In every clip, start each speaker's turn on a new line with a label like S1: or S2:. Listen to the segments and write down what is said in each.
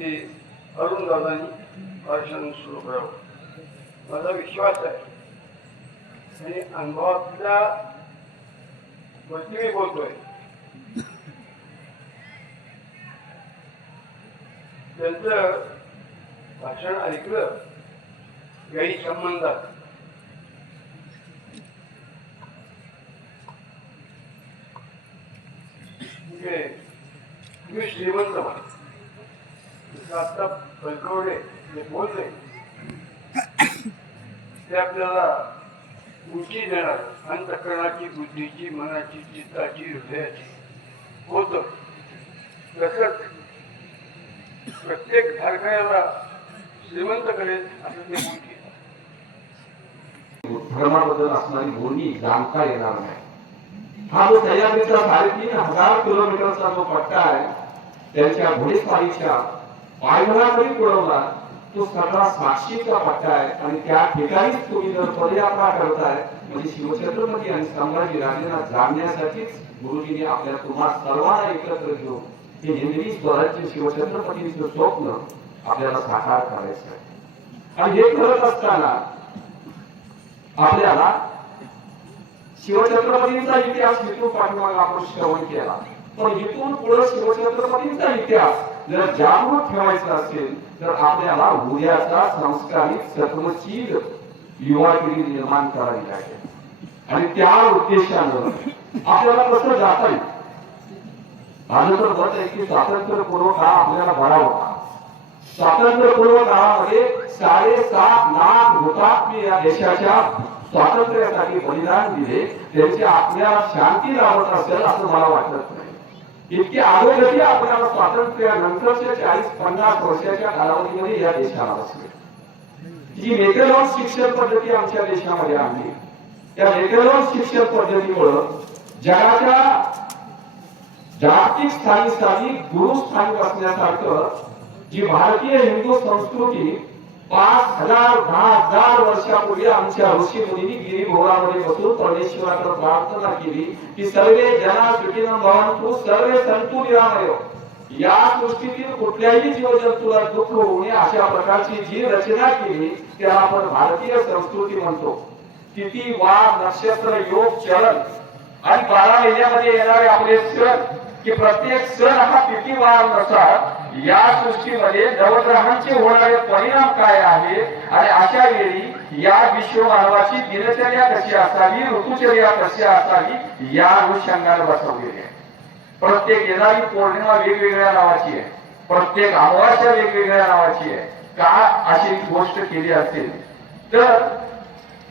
S1: ते अरुण दादांनी भाषण सुरू करावं. माझा विश्वास आहे. आणि अनुभवातल्या गोष्टी मी बोलतोय. त्यांचं भाषण ऐकलं याही संबंधात म्हणजे मी श्रीमंत व्हा जसं आता बलकवडे जे बोलले ते आपल्याला बुद्धी देणार. अंतकरणाची बुद्धीची मनाची चित्ताची हृदयाची. होत. तसंच प्रत्येक धारकाला श्रीमंत करेल असं ते बोलते
S2: धर्माबद्दल असणारी बोली जाणता येणार नाही. हा जो सह्याद्रीचा साडेतीन हजार किलोमीटरचा जो पट्टा आहे त्यांच्या घोडेस्वारीच्या पायघरावरील पुरवला. तो सगळा साक्षीचा पट्टा आहे आणि त्या ठिकाणीच तुम्ही जर पदयात्रा करताय म्हणजे शिवछत्रपती आणि संभाजी राजेला जाणण्यासाठीच गुरुजींनी आपल्या तुम्हा सर्वांना एकत्र घेऊन हे हिंदवी स्वराज्य शिवछत्रपतींचं स्वप्न आपल्याला साकार करायचं आहे. आणि हे करत असताना आपल्याला शिवछत्रपतींचा इतिहास इथून पाठीमागे आपण श्रवण केला पण इथून पुढे शिवछत्रपतींचा इतिहास जर जागृत ठेवायचा असेल तर आपल्याला उद्याचा संस्कारित सत्मशील युवा पिढी निर्माण करावी लागेल. आणि त्या उद्देशानं आपल्याला कसं जाता येईल? माझं तर मत आहे की स्वातंत्र्य पुरवठा आपल्याला भरा होता स्वातंत्र्यपूर्व काळामध्ये साडेसात लाख हुतात्मे या देशाच्या स्वातंत्र्यासाठी बलिदान दिले त्यांची आपल्याला शांती लावत असेल असं मला वाटत नाही. इतकी अधोगती आपल्याला स्वातंत्र्यानंतरच्या चाळीस पन्नास वर्षाच्या कालावधीमध्ये या देशाला बसली. जी मेकलॉन शिक्षण पद्धती आमच्या देशामध्ये आणली त्या मेकलॉन शिक्षण पद्धतीमुळं जगाच्या जागतिक स्थानी स्थानी गुरुस्थानी बसण्यासारखं जी भारतीय हिंदू संस्कृती पाच हजार दहा हजार वर्षापूर्वी आमच्या ऋषी मुनी गिरी भोगामध्ये बसून परमेश्वराकडे प्रार्थना केली की सर्वे जना सुखीनं तू सर्वे संतु निरामय. या सृष्टीतील कुठल्याही जीवजंतूला दुःख होऊ नये अशा प्रकारची जी रचना केली त्याला आपण भारतीय संस्कृती म्हणतो. किती वा नक्षत्र योग चरण आणि बारा महिन्यामध्ये येणारे आपले सण की प्रत्येक सण हा तिथी वार नसार या सृष्टीमध्ये नवग्रहांचे होणारे परिणाम काय आहे आणि अशा वेळी या विश्वमानवाची दिनचर्या कशी असावी ऋतुचर्या कशी असावी या अनुषंगाने बसवलेली आहे. प्रत्येक येणारी पौर्णिमा वेगवेगळ्या नावाची आहे. प्रत्येक अमावास्या वेगवेगळ्या नावाची आहे. का अशी गोष्ट केली असेल? तर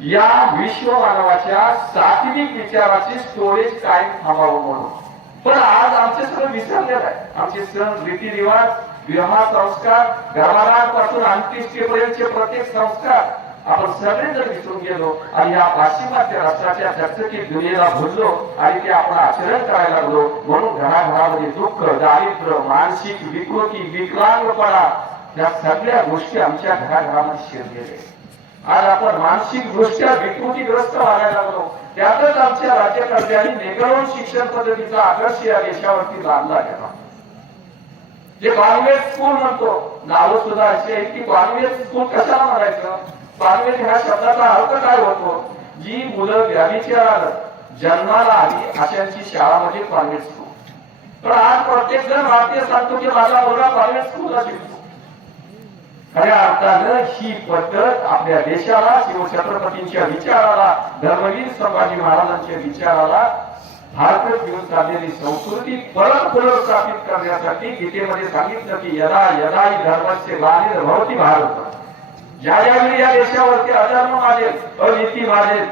S2: या विश्व मानवाच्या सात्विक विचाराची स्टोरेज कायम थांबावं म्हणून. पण आज आमचे सगळं विसरलेलं आहे. आमचे सण रीतिरिवाज विवाह संस्कार व्यवहारापासून अंत्येष्टीपर्यंतचे प्रत्येक संस्कार. आपण सगळे जर विसरून गेलो आणि या पाश्चिमात्य राष्ट्राच्या चकचकीत दुनियेला भुललो आणि ते आपण आचरण करायला लागलो. म्हणून घराघरामध्ये दुःख दारिद्र्य मानसिक विकृती विकलांगपणा या सगळ्या गोष्टी आमच्या घराघरामध्ये शिरलेल्या आहेत. आज आपण मानसिक दृष्ट्या विकृतीग्रस्त व्हायला लागलो. त्यातच आमच्या राज्यकर्त्यांनी नेगरवून शिक्षण पद्धतीचा आदर्श या देशावरती लादला गेला. जे बांगवेज स्कूल म्हणतो नाव सुद्धा अशी आहे की बांगवेज स्कूल कशाला म्हणायचं? बांगवेज ह्या शब्दाचा अर्थ काय होतो? जी मुलं व्याधीच्या जन्माला आली अशांची शाळामध्ये म्हणजे बांगवेज स्कूल पण आज प्रत्येक जण भारतीय सांगतो की माझा मुलगा बांगवेज स्कूलला शिकतो. खऱ्या अर्थानं ही पद्धत आपल्या देशाला शिवछत्रपतींच्या विचाराला धर्मवीर संभाजी महाराजांच्या विचाराला भारतात घेऊन चाललेली संस्कृती परत पुनर्स्थापित करण्यासाठी गीतेमध्ये सांगितलं की यदा यदा हि धर्माचे बाहेर भवती भारत. ज्या ज्यावेळी या देशावरती अधर्म माझे अनिती माझे.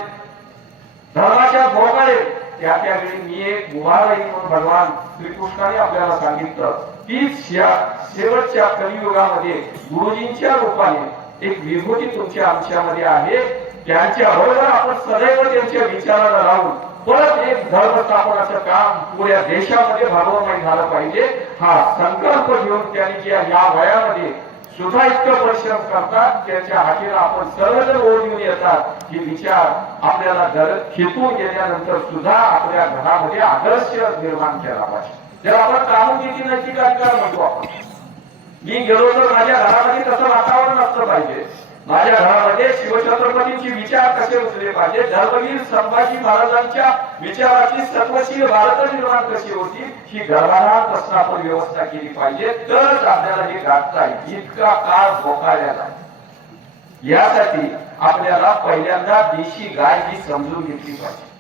S2: धर्माच्या भोगाळे त्या त्यावेळी मी एक उभा राहील म्हणून भगवान श्रीकृष्णाने आपल्याला सांगितलं तीच या शेवटच्या कलियुगामध्ये गुरुजींच्या रूपाने एक विभूती तुमच्या आमच्यामध्ये आहे. त्यांच्या बरोबर आपण सदैव त्यांच्या विचाराला राहून परत एक धर्म स्थापनाचं काम पुऱ्या देशामध्ये भागवमय झालं पाहिजे. हा संकल्प घेऊन त्यांनी या वयामध्ये सुद्धा इतकं परिश्रम करतात त्यांच्या हातीला आपण सर्वजण ओढून येतात हे विचार आपल्याला दर खेचून गेल्यानंतर सुद्धा आपल्या घरामध्ये आदर्श निर्माण केला पाहिजे. जर आपण कामगिरी नैतिक अधिकार म्हणतो आपण. मी गेलो तर माझ्या घरामध्ये तसं वातावरण असलं पाहिजे. माझ्या घरामध्ये शिवछत्रपतींचे विचार कसे उचले पाहिजे? धर्मवीर संभाजी महाराजांच्या विचाराची सत्वशील भारत निर्माण कशी होती? ही घरापासून आपण व्यवस्था केली पाहिजे. तरच आपल्याला हे गाठता येईल. इतका काळ भोकाळलेला यासाठी आपल्याला पहिल्यांदा देशी गाय ही समजून घेतली पाहिजे.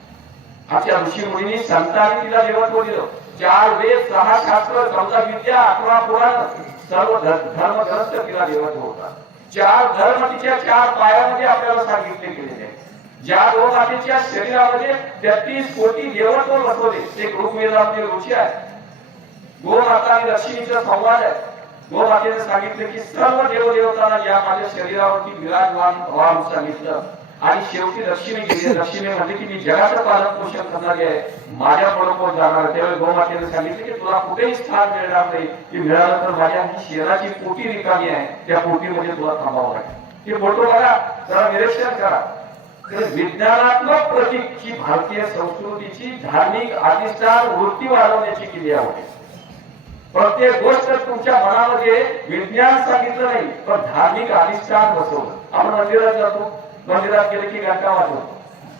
S2: आमच्या ऋषी मुनी संतांनी तिला देवत्व दिलं चार वेद सहा शास्त्र चौदा विद्या अकरा पुराण सर्व ध- धर्म तिला देवत होता. चार धर्मच्या चार पायामध्ये आपल्याला सांगितले गेलेले आहे. ज्या गोमातेच्या शरीरामध्ये तेहतीस कोटी देवत्व बसवले ते ऋग्वेदामध्ये ऋषी आहे. गोमाता आणि लक्ष्मीचा संवाद आहे. गोमातेने सांगितले की सर्व देवदेवतांना या माझ्या शरीरावरती विराजमान व्हावं सांगितलं. आणि शेवटी लक्ष्मी गेली. लक्ष्मी म्हणते की मी जगाचं पालन पोषण करणारी आहे माझ्या बरोबर जाणार त्यावेळी गोमातेने सांगितलं की तुला कुठेही स्थान मिळणार नाही. की मिळालं तर माझ्या ही शेराची पोटी रिकामी आहे. त्या पोटीमध्ये तुला थांबावं लागेल. हे फोटो बघा जरा निरीक्षण करा. विज्ञानात्मक प्रतीक ही भारतीय संस्कृतीची धार्मिक अधिष्ठान वृत्ती वाढवण्याची क्रिया होती. प्रत्येक गोष्ट तुमच्या मनामध्ये विज्ञान सांगितलं नाही पण धार्मिक अधिष्ठान बसवलं. आपण मंदिरात जातो. मंदिरात गेले की घंटा वाजव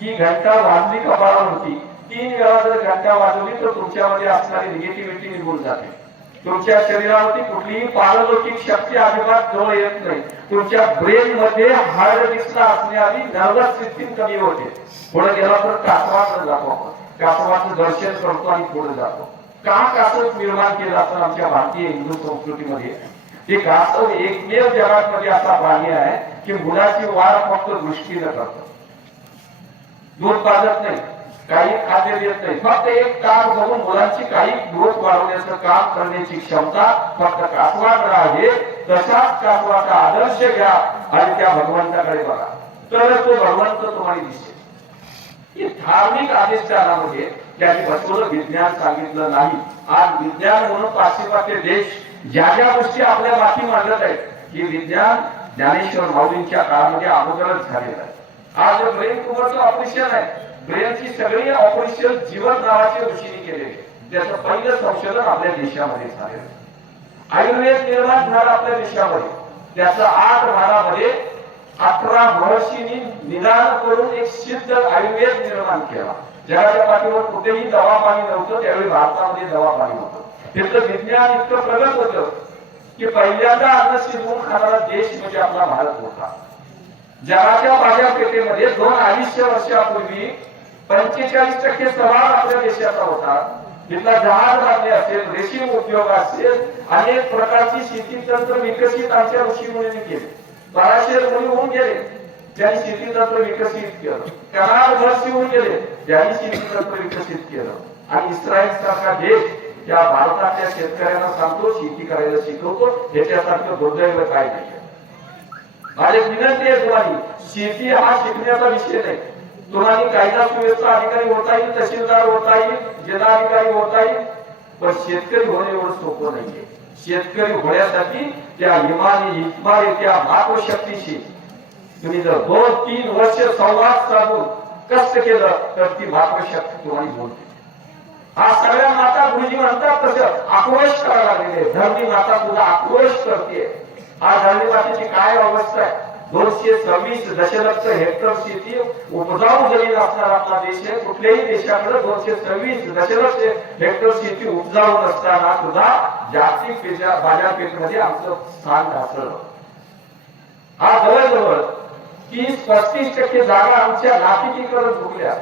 S2: ती घंटा वाजली कपाळावर होती? तीन वेळा जर घंटा वाजवली तर तुमच्यामध्ये असणारी निगेटिव्हिटी निघून जाते तुमच्या शरीरावरती कुठलीही पारलौकिक शक्ती अजिबात जवळ येत नाही. तुमच्या ब्रेन मध्ये हार्ड डिस्कला असण्याआधी नर्वस सिस्टीम कमी होते. पुढे गेला तर कासवाचं जातो आपण. कासवाचं दर्शन करतो आणि पुढे जातो. का कासव निर्माण केलं असं आमच्या भारतीय हिंदू संस्कृतीमध्ये? ते कासव एकमेव जगामध्ये असा प्राणी आहे की मुलाची वाढ फक्त दृष्टीनं करतो. दूध पाजत नाही काही खाद्य देत नाही फक्त एक काम करून मुलांची काही ग्रोथ वाढवण्याचं काम करण्याची क्षमता फक्त कासवाकडे आहे तशाच कासवाचा आदर्श घ्या आणि त्या भगवंताकडे बघा. तर तो भगवंत तुम्हाला दिसेल. ही धार्मिक अधिष्ठानामध्ये त्यांनी भरपूर विज्ञान सांगितलं नाही आज विज्ञान म्हणून पाश्चिमात्य देश ज्या ज्या गोष्टी आपल्या बाकी मांडत आहेत ही विज्ञान ज्ञानेश्वर भाऊजींच्या काळामध्ये अगोदरच झालेलं आहे आज ब्रेन ट्युमरचं ऑपरेशन आहे. ब्रेनची सगळी ऑपरेशन जीवन नावाच्या ऋषीने केले त्याचं पहिलं संशोधन आपल्या देशामध्ये झालेलं आयुर्वेद निर्माण झालं आपल्या देशामध्ये. त्याचं आठ भागामध्ये अठरा महर्षींनी निदान करून एक सिद्ध आयुर्वेद निर्माण केला. जगाच्या पाठीवर कुठेही दवा पाणी नव्हतं त्यावेळी भारतामध्ये दवा पाणी होतं. तिथलं विज्ञान इतकं प्रगत होत की पहिल्यांदा अन्न शिजवून खाणारा देश म्हणजे आपला भारत होता. जगाच्या बाजारपेठेमध्ये दोन अडीचशे वर्षापूर्वी पंचेचाळीस टक्के सहभाग आपल्या देशाचा होता. तिथला जहाज बांधले असेल रेशीम उद्योग असेल अनेक प्रकारची शेती तंत्र विकसित आमच्या ऋषीमुळे केले. बाराशे मुली होऊन गेले ज्यांनी शेती तंत्र विकसित केलं. करार वर्षी होऊन गेले ज्यांनी शेती तंत्र विकसित केलं. आणि इस्रायल सारखा देश त्या भारतातल्या शेतकऱ्यांना सांगतो शेती करायला शिकवतो ह्याच्यासारखं दुर्दैव काय नाही. माझी विनंती आहे तुम्हाला शेती हा शिकण्याचा विषय नाही. तुम्हाला कायदा सुव्यवस्था अधिकारी होता येईल तहसीलदार होता येईल जिल्हाधिकारी होता येईल पण शेतकरी होणे एवढं सोपं नाहीये. शेतकरी होण्यासाठी त्या इमानी इमानी त्या मातृशक्तीशी तुम्ही जर दोन तीन वर्ष संवाद साधून कष्ट केलं तर ती मातृशक्ती तुम्हाला बोलते हा सगळ्या माता गुरुजी म्हणतात तसं आक्रोश करायला लागलेले धर्मी माता तुझा आक्रोश करते हा धर्मी मातेची काय अवस्था आहे? दोनशे सव्वीस दशलक्ष हेक्टर शेती उपजाऊ जमीन असणारा आपला देश आहे. कुठल्याही देशाकडे दोनशे सव्वीस दशलक्ष हेक्टर शेती उपजाऊ नसताना सुद्धा जागतिक बाजारपेठमध्ये आमचं स्थान घासलं हा जवळजवळ तीस पस्तीस टक्के जागा आमच्या नापिकीकडे झुकल्या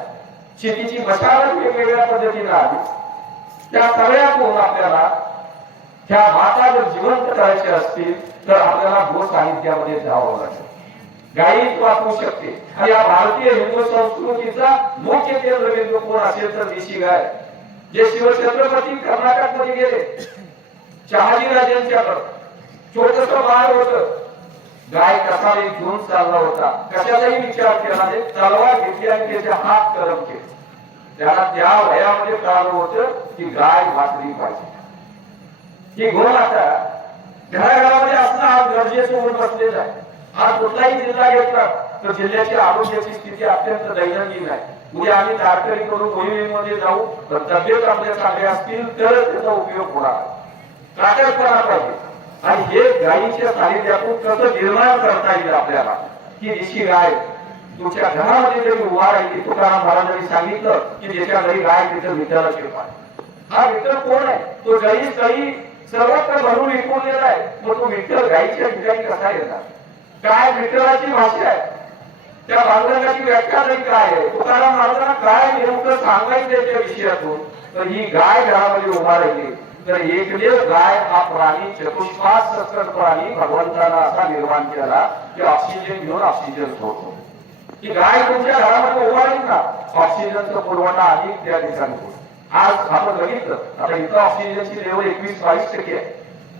S2: शेतीची मशागत वेगवेगळ्या पद्धतीने आली. त्या सगळ्यातून आपल्याला त्या माता जर जिवंत करायचे असतील तर आपल्याला गो साहित्यामध्ये जावं लागेल. गायी वाचवू शकते. आणि या भारतीय हिंदू संस्कृतीचा मुख्य केंद्रबिंदू कोण असेल तर देशी गाय जे शिवछत्रपती कर्नाटकमध्ये गेले. शहाजी राजांच्याकडं छोटस बाळ होत. गाय कसा घेऊन चालला होता. कशाचाही विचार केला नाही. तलवार घेतली आणि त्याचे हात करम केले. त्याला त्या वयामध्ये चालू होतं की गाय वाचली पाहिजे. ही गोमाता घराघरामध्ये असणं हा गरजेचं होऊन बसलेलं आहे. हा कुठलाही जिल्हा घेतला तर जिल्ह्याची आरोग्याची स्थिती अत्यंत दैनंदिन आहे. उद्या आम्ही तारकरी करून मोहिमेमध्ये जाऊ तर तब्येत आपल्या चांगल्या असतील तरच त्याचा उपयोग होणार काटेकोणा पाहिजे. आणि हे गायीच्या सानिध्यातून कसं निर्माण करता येईल आपल्याला. की दिशी गाय तुमच्या घरामध्ये जरी उभा राहिली तुकाराम महाराजांनी सांगितलं की ज्याच्या घरी गाय तिथं विठ्ठलाची पाय हा मित्र कोण आहे? तो गाई काही सर्वत्र भरून विकवलेला आहे मग तो मित्र गायीच्या ठिकाणी कसा येणार? काय मित्राची भाषा आहे? त्या बांधवांची व्याख्या नाही काय आहे? तुकाराम महाराजांना काय नेमकं सांगायचं त्याच्या विषयातून? तर ही गाय घरामध्ये उभा राहिली तर एकमेव गाय हा प्राणी चतुष्पाद सत्तर प्राणी भगवंतानं असा निर्माण केला की ऑक्सिजन घेऊन ऑक्सिजन सोडतो. की गाय तुमच्या घरामध्ये उभारली ना ऑक्सिजनचा पुरवठा आधी त्या दिवसांनी आज आपण बघितलं आता इथं ऑक्सिजनची लेवल एकवीस बावीस टक्के आहे.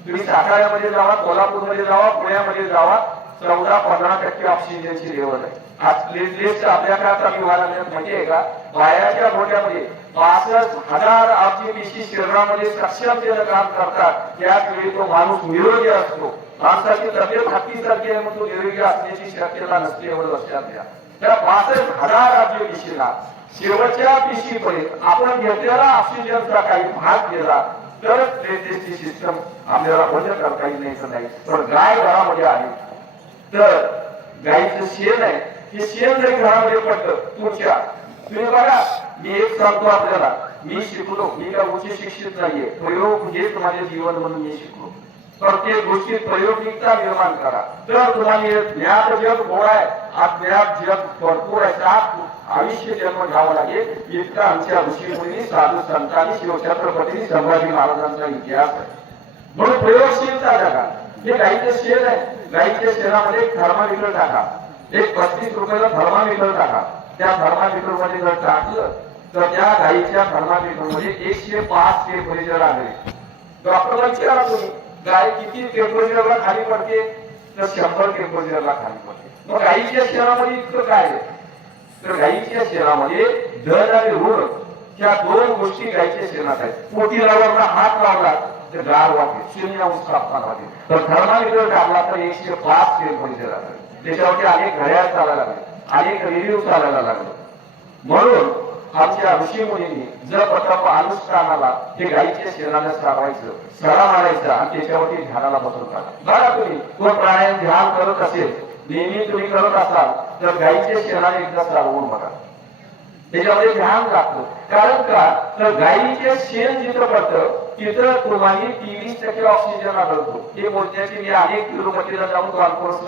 S2: तुम्ही साताऱ्यामध्ये जावा कोल्हापूरमध्ये जावा पुण्यामध्ये जावा चौदा पंधरा टक्के ऑक्सिजनची लेवल आहे. आज लेटेस्ट आपल्या काळात विभागात माहिती आहे का? बायाच्या गोट्यामध्ये पासष्ट हजार आरजीबीसी शरीरामध्ये सक्षम जे काम करतात त्याचवेळी तो माणूस निरोगी असतो. माणसाची तब्येत हत्तीसारखी आहे म्हणून निरोगी असण्याची शक्यता नसते एवढं लक्षात घ्या. त्या पासष्ट हजार आरजीबीसीला शेवटच्या पिशीपर्यंत आपण घेतलेला ऑक्सिजनचा काही भाग गेला तरच टेस्टची सिस्टम आपल्याला बंद करता येईल नाही. पण गाय घरामध्ये आहे. तर गाईचं शेण आहे. हे शेण जर घरामध्ये पडलं तुमच्या तुम्ही बघा मी एक सांगतो आपल्याला. मी शिकलो. मी काय उच्च शिक्षित नाहीये. प्रयोग हेच माझे जीवन म्हणून मी शिकलो. प्रत्येक गोष्टीत प्रयोगिकता निर्माण करा. तर तुम्हाला हे ज्ञात जग गोळा आहे. अज्ञात जग भरपूर आहे. का आयुष्य जन्म घ्यावा लागेल. इतका आमच्या ऋषीमुनी साधू संतांनी शिवछत्रपती संभाजी महाराजांचा इतिहास आहे. म्हणून प्रयोगशीलता जगा. हे काहीतरी शेण आहे. गाईच्या शेणामध्ये एक थर्मामीटर टाका. एक पस्तीस रुपयाला थर्मामीटर टाका. त्या थर्मामीटरमध्ये जर टाकलं तर त्या गाईच्या थर्मामीटरमध्ये एकशे पाच टेम्परेचर आहे. डॉक्टरला विचारा तुम्ही गाय किती टेम्परेचरला खाली पडते? तर शंभर टेम्परेचरला खाली पडते. मग गाईच्या शेणामध्ये इतकं काय तर गाईच्या शेणामध्ये धन आणि ऋण ह्या दोन गोष्टी गायच्या शेणात आहेत. मोठी लावरला हात लावला तर गार वाटेल शून्य अंश वाटेल. तर थर्मामीटर टाकला तर एकशे पाच टेम्परेचर आहे त्याच्यावरती अनेक घड्याळ चालायला लागले अनेक रेडिओ चालायला लागले. म्हणून आमच्या ऋषी मुलींनी जप तप अनुष्ठानाला ते गायीच्या शरीराला सारवायचं सडा मारायचा आणि त्याच्यावरती ध्यानाला बसून टाका बघा तुम्ही तो प्राणायाम ध्यान करत असेल नेहमी तुम्ही करत असाल तर गायीच्या शरीराला एकदा चालवून बघा. त्याच्यामध्ये ध्यान लागतं कारण का? तर गायीचे शेण जिथं पडतं तिथं तुम्हाला तेवीस टक्के ऑक्सिजन आढळतो. हे बोलण्याची मी अनेक तिरुपतीला जाऊन कॉन्फरन्सला